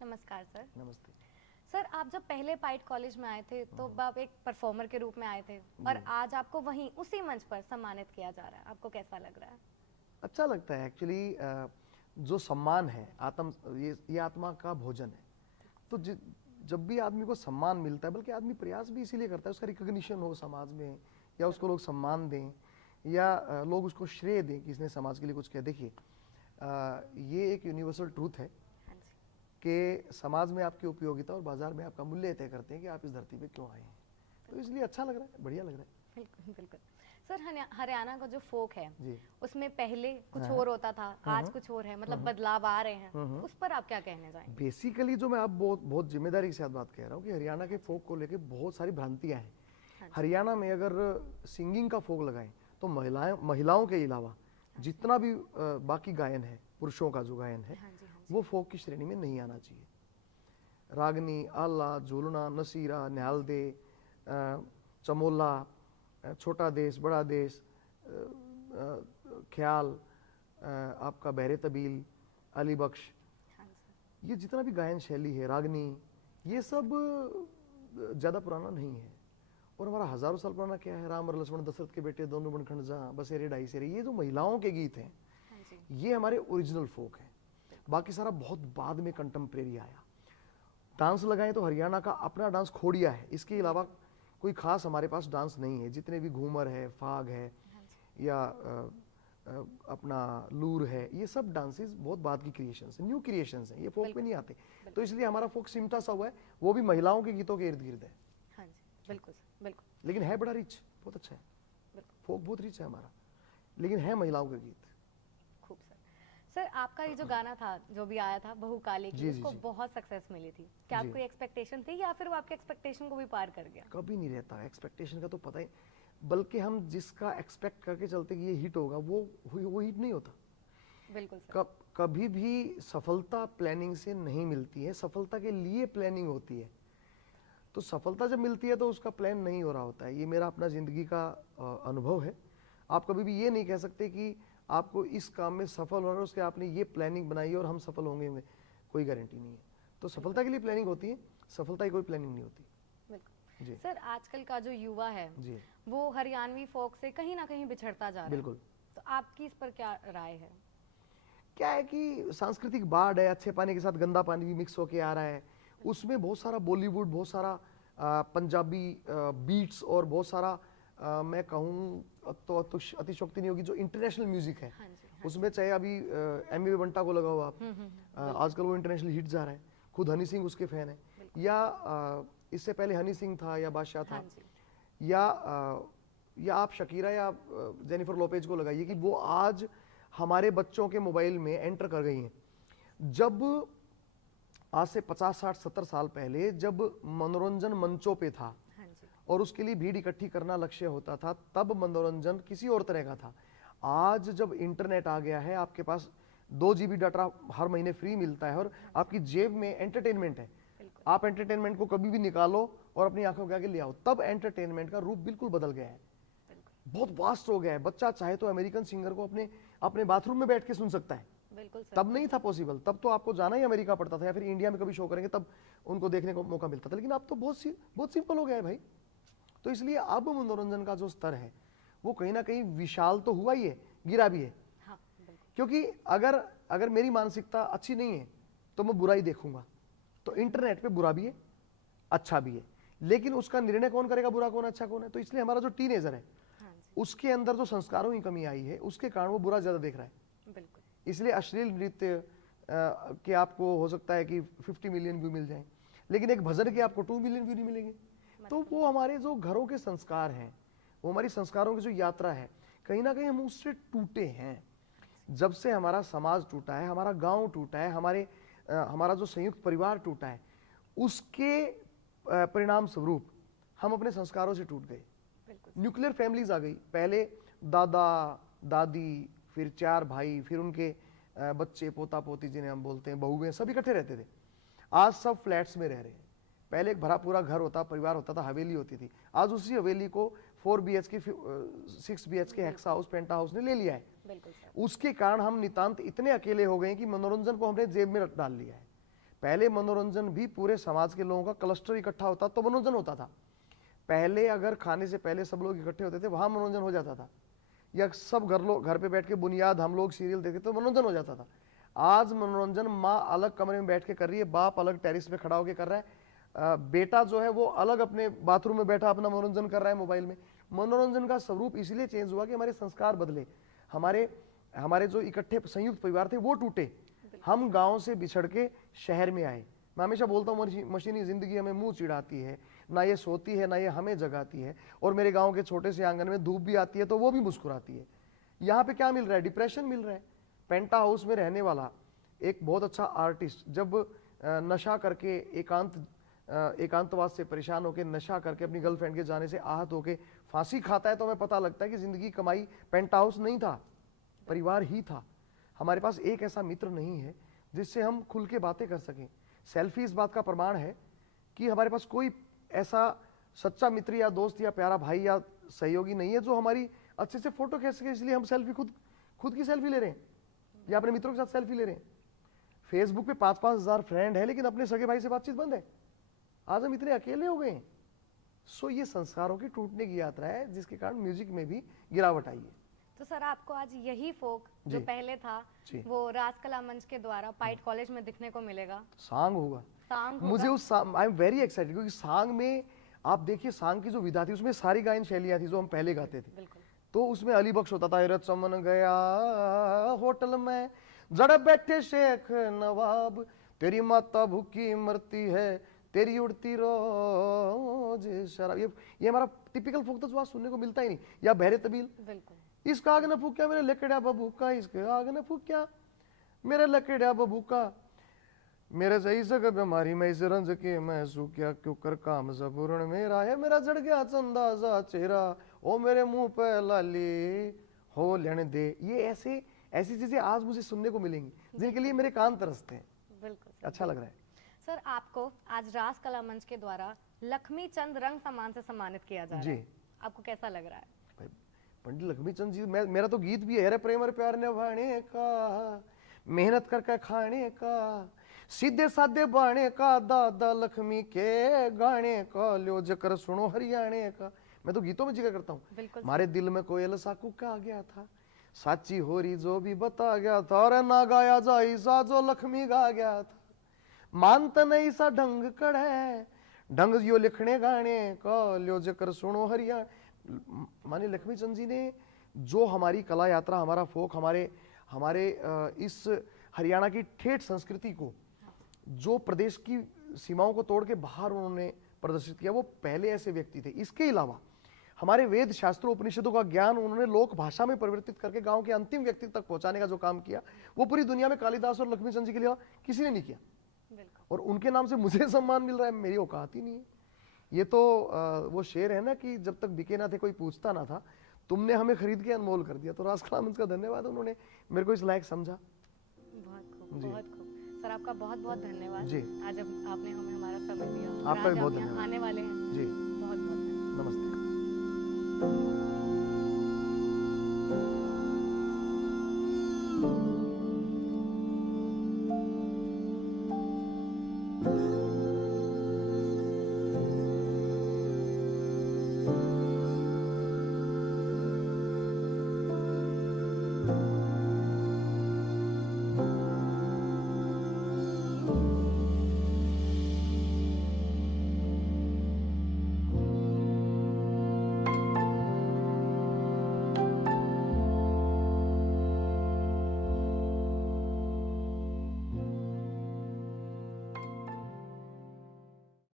नमस्कार सर। नमस्ते। सर, आप जब पहले पाइट कॉलेज में आए थे तो आप एक परफॉर्मर के रूप में आए थे और आज आपको वहीं उसी मंच पर सम्मानित किया जा रहा है, आपको कैसा लग रहा है? अच्छा लगता है एक्चुअली। जो सम्मान है ये आत्मा का भोजन है। तो जब भी आदमी को सम्मान मिलता है, बल्कि आदमी प्रयास भी इसीलिए करता है उसका रिकॉग्निशन हो समाज में, या उसको लोग सम्मान दें, या लोग उसको श्रेय दें कि इसने समाज के लिए कुछ किया। देखिए, ये एक यूनिवर्सल ट्रूथ है हाँ जी। कि समाज में आपकी उपयोगिता और बाजार में आपका मूल्य तय करते हैं कि आप इस धरती पे क्यों आए हैं। तो इसलिए अच्छा लग रहा है, बढ़िया लग रहा है। बिल्कुल बिल्कुल। सर, हरियाणा का जो फोक है जी। उसमें पहले कुछ हाँ। और होता था, आज कुछ और है, मतलब बदलाव आ रहे हैं, तो उस पर आप क्या कहने जाएंगे? बेसिकली जो मैं आप बहुत जिम्मेदारी के साथ बात कह रहा हूँ कि हरियाणा के फोक को लेके बहुत सारी भ्रांतियां हैं। हाँ जी। हरियाणा में अगर सिंगिंग का फोक लगाएं तो महिलाओं के अलावा जितना भी बाकी गायन है, पुरुषों का जो गायन है, हाँ जी, हाँ जी। वो फोक की श्रेणी में नहीं आना चाहिए। रागनी, आला, झूलना, नसीरा, न्याल दे, चमोला, छोटा देश, बड़ा देश, ख्याल, आपका बहरे तबील, अली बख्श, हाँ जी। ये जितना भी गायन शैली है, रागनी, ये सब ज़्यादा पुराना नहीं है। और हमारा हजारों साल पुराना क्या है, राम और लक्ष्मण दशरथ के बेटे दोनों बनखंड जा बसेरे ढाई सेरे, ये जो महिलाओं के गीत हैं, हाँ जी। ये हमारे ओरिजिनल फोक हैं। बाकी सारा बहुत बाद में कंटेम्प्रेरी आया। डांस लगाएं तो हरियाणा का अपना डांस खोड़िया है, इसके अलावा कोई खास हमारे पास डांस नहीं है। जितने भी घूमर है, फाग है, हाँ जी। या अपना लूर है, ये सब डांसेस बहुत बाद की क्रिएशंस हैं, न्यू क्रिएशंस हैं, ये फोक में नहीं आते। तो इसलिए हमारा फोक सिमटा सा हुआ है, वो भी महिलाओं के गीतों के इर्द गिर्द है। हाँ जी, बिल्कुल सर, बिल्कुल। लेकिन है बड़ा रिच, बहुत अच्छा है, बिल्कुल। फोक बहुत रिच है हमारा, लेकिन है महिलाओं के गीत। खूब सर। सर, आपका ये जो गाना था जो भी आया था बहू काले की, जी, जी, उसको जी। बहुत सक्सेस मिली थी, क्या आपको एक्सपेक्टेशन थी या फिर वो आपके एक्सपेक्टेशन को भी पार कर गया? कभी नहीं रहता एक्सपेक्टेशन का, तो पता ही, बल्कि हम जिसका एक्सपेक्ट करके चलते कि ये हिट होगा, वो हिट नहीं होता। बिल्कुल सर। कभी भी सफलता प्लानिंग से नहीं मिलती है, सफलता के लिए प्लानिंग होती है। तो सफलता जब मिलती है तो उसका प्लान नहीं हो रहा होता है। ये मेरा अपना जिंदगी का अनुभव है। आप कभी भी ये नहीं कह सकते कि आपको इस काम में सफल होना है, उसके आपने ये प्लानिंग बनाई और हम सफल होंगे, कोई गारंटी नहीं है। तो सफलता के लिए प्लानिंग होती है, सफलता की कोई प्लानिंग नहीं होती। बिल्कुल जी। सर, आजकल का जो युवा है जी। वो हरियाणवी फोक से कहीं ना कहीं बिछड़ता जा रहा है। बिल्कुल। तो आपकी इस पर क्या राय है? क्या है कि सांस्कृतिक बाढ़ है, अच्छे पानी के साथ गंदा पानी भी मिक्स होके आ रहा है। उसमें बहुत सारा बॉलीवुड, बहुत सारा पंजाबी बीट्स, और बहुत सारा मैं कहूँ तो अतिशोक्ति नहीं होगी, जो इंटरनेशनल म्यूजिक है। हाँ जी, हाँ उसमें चाहे अभी एम.ए. बंटा को लगाओ आप, आजकल वो इंटरनेशनल हिट जा रहा है। खुद हनी सिंह उसके फैन है, या इससे पहले हनी सिंह था या बादशाह था, हाँ जी। या आप शकीरा या जेनिफर लोपेज को लगाइए कि वो आज हमारे बच्चों के मोबाइल में एंटर कर गई हैं। जब आज से 50, 60, 70 साल पहले जब मनोरंजन मंचों पे था, हाँ जी। और उसके लिए भीड़ इकट्ठी करना लक्ष्य होता था, तब मनोरंजन किसी और तरह का था। आज जब इंटरनेट आ गया है, आपके पास 2 GB डाटा हर महीने फ्री मिलता है, और आपकी जेब में एंटरटेनमेंट है। आप एंटरटेनमेंट को कभी भी निकालो और अपनी आंखों के आगे ले आओ, तब एंटरटेनमेंट का रूप बिल्कुल बदल गया है, बहुत वास्ट हो गया है। बच्चा चाहे तो अमेरिकन सिंगर को अपने बाथरूम में बैठ के सुन सकता है। बिल्कुल सर। तब नहीं था पॉसिबल, तब तो आपको जाना ही अमेरिका पड़ता था, या फिर इंडिया में कभी शो करेंगे तब उनको देखने को मौका मिलता था। लेकिन अब तो बहुत सिंपल हो गया है भाई। तो इसलिए अब मनोरंजन का जो स्तर है वो कहीं ना कहीं विशाल तो हुआ ही है, गिरा भी है। हाँ, क्योंकि अगर मेरी मानसिकता अच्छी नहीं है तो मैं बुरा ही देखूंगा। तो इंटरनेट पे बुरा भी है, अच्छा भी है, लेकिन उसका निर्णय कौन करेगा, बुरा कौन अच्छा कौन है? तो इसलिए हमारा जो टीनेजर है, हाँ जी। उसके अंदर जो संस्कारों की कमी आई है, उसके कारण वो बुरा ज्यादा देख रहा है। बिल्कुल। इसलिए अश्लील नृत्य के आपको हो सकता है कि 50 मिलियन व्यू मिल जाएं, लेकिन एक भजन के आपको 2 मिलियन व्यू नहीं मिलेंगे। तो वो हमारे जो घरों के संस्कार हैं, वो हमारी संस्कारों की जो यात्रा है, कहीं ना कहीं हम उससे टूटे हैं। जब से हमारा समाज टूटा है, हमारा गांव टूटा है, हमारा जो संयुक्त परिवार टूटा है, उसके परिणाम स्वरूप हम अपने संस्कारों से टूट गए। न्यूक्लियर फैमिलीज आ गई। पहले दादा दादी, फिर 4 भाई, फिर उनके बच्चे, पोता पोती, जिन्हें हम बोलते हैं बहुएं, सब इकट्ठे रहते थे। आज सब फ्लैट्स में रह रहे हैं। पहले एक भरा पूरा घर होता, परिवार होता था, हवेली होती थी। आज उसी हवेली को 4 BHK 6 BHK हेक्सा हाउस, पेंटा हाउस ने ले लिया है। बिल्कुल सर। उसके कारण हम नितांत इतने अकेले हो गए कि मनोरंजन को हमने जेब में डाल लिया है। पहले मनोरंजन भी पूरे समाज के लोगों का क्लस्टर इकट्ठा होता तो मनोरंजन होता था। पहले अगर खाने से पहले सब लोग इकट्ठे होते थे, वहां मनोरंजन हो जाता था, या सब घर पे बैठ के बुनियाद हम लोग सीरियल देखते तो मनोरंजन हो जाता था। आज मनोरंजन माँ अलग कमरे में बैठ के कर रही है, बाप अलग टेरिस पे खड़ा होकर कर रहा है, बेटा जो है वो अलग अपने बाथरूम में बैठा अपना मनोरंजन कर रहा है मोबाइल में। मनोरंजन का स्वरूप इसलिए चेंज हुआ कि हमारे संस्कार बदले, हमारे हमारे जो इकट्ठे संयुक्त परिवार थे वो टूटे, हम गांव से बिछड़ के शहर में आए। मैं हमेशा बोलता हूँ मशीनी जिंदगी हमें मुंह चिढ़ाती है, ना ये सोती है ना ये हमें जगाती है, और मेरे गांव के छोटे से आंगन में धूप भी आती है तो वो भी मुस्कुराती है। यहाँ पे क्या मिल रहा है? डिप्रेशन मिल रहा है। पेंटा हाउस में रहने वाला एक बहुत अच्छा आर्टिस्ट जब नशा करके एकांतवास से परेशान होकर नशा करके अपनी गर्लफ्रेंड के जाने से आहत होकर फांसी खाता है, तो हमें पता लगता है कि जिंदगी कमाई पेंटा हाउस नहीं था, परिवार ही था। हमारे पास एक ऐसा मित्र नहीं है जिससे हम खुल के बातें कर सकें। सेल्फी इस बात का प्रमाण है कि हमारे पास कोई ऐसा सच्चा मित्र या दोस्त या प्यारा भाई या सहयोगी नहीं है जो हमारी अच्छे से फोटो खींच सके। इसलिए हम सेल्फी खुद की सेल्फी ले रहे हैं या अपने मित्रों के साथ सेल्फी ले रहे हैं। फेसबुक पे 5-5 हजार फ्रेंड है, लेकिन अपने सगे भाई से बातचीत बंद है। आज हम इतने अकेले हो गए हैं। सो ये संस्कारों की टूटने की यात्रा है, जिसके कारण म्यूजिक में भी गिरावट आई है। तो सर आपको आज यही फोक जो पहले था वो राजकला मंच के द्वारा पाइट कॉलेज में दिखने को मिलेगा। सांग होगा, सांग मुझे उस आई एम वेरी एक्साइटेड, क्योंकि सांग में आप देखिए, सांग की जो विधा थी उसमें सारी गायन शैलियां थी जो हम पहले गाते थे। तो उसमें अली बख्श होता था, चमन गया होटल में जड़ बैठे शेख नवाब, तेरी माता भूखी मरती है, तेरी उड़ती रोज शराब। ये हमारा टिपिकल फोक था जो आज सुनने को मिलता ही नहीं। या बहरे तबील, इसका आग न फूक्या मेरे लकड़िया बबूका, इसका आग न फूक्या मेरे लकड़िया बबूका, मेरे सही सक बीमारी में इस रंज के मैं सूख्या, क्यों कर काम जबूरण मेरा है, मेरा जड़ गया चंदा सा चेहरा, ओ मेरे मुंह पे लाली हो लेने दे। ये ऐसी चीजें आज मुझे सुनने को मिलेंगी जिनके लिए मेरे कान तरसते हैं। बिल्कुल अच्छा लग रहा है। सर आपको आज राजकला मंच के द्वारा लक्ष्मी चंद रंग सम्मान से सम्मानित किया जा रहा है, आपको कैसा लग रहा है? पंडित लक्ष्मी चंद जी, मेरा तो गीत भी है, प्रेम और प्यार निभाने का, मेहनत करके खाने का, सीधे साधे बाणे का, दादा लक्ष्मी के गाने का, लो जकर सुनो हरियाणे का। मैं तो गीतों में जिक्र करता हूँ। हमारे दिल में कोयल सा कुका गया था, साची होरी जो भी बता गया था, और ना गाया जाई सा जो लक्ष्मी गा गया था, मानत नहीं सा ढंग कड़े, ढंग यो लिखने गाने का, लो जकर सुनो हरियाणा। माने लक्ष्मी चंद जी ने जो हमारी कला यात्रा, हमारा फोक, हमारे इस हरियाणा की ठेठ संस्कृति को जो प्रदेश की सीमाओं को तोड़ के बाहर उन्होंने प्रदर्शित किया, वो पहले ऐसे व्यक्ति थे। इसके अलावा हमारे वेद शास्त्रों उपनिषदों का ज्ञान उन्होंने लोक भाषा में परिवर्तित करके गांव के अंतिम व्यक्ति तक पहुंचाने का जो काम किया, वो पूरी दुनिया में कालिदास और लक्ष्मी चंद जी के लिए किसी ने नहीं किया। और उनके नाम से मुझे सम्मान मिल रहा है, मेरी औकात ही नहीं है। ये तो वो शेर है ना कि जब तक बिके ना थे कोई पूछता ना था, तुमने हमें खरीद के अनमोल कर दिया। तो राजकला मंच का धन्यवाद, उन्होंने मेरे को इस लायक समझा। बहुत खूब, बहुत खूब। सर आपका बहुत बहुत धन्यवाद जी। आज आपने हमें हमारा समय दिया। आपका भी बहुत धन्यवाद। आने वाले हैं जी, बहुत बहुत नमस्ते।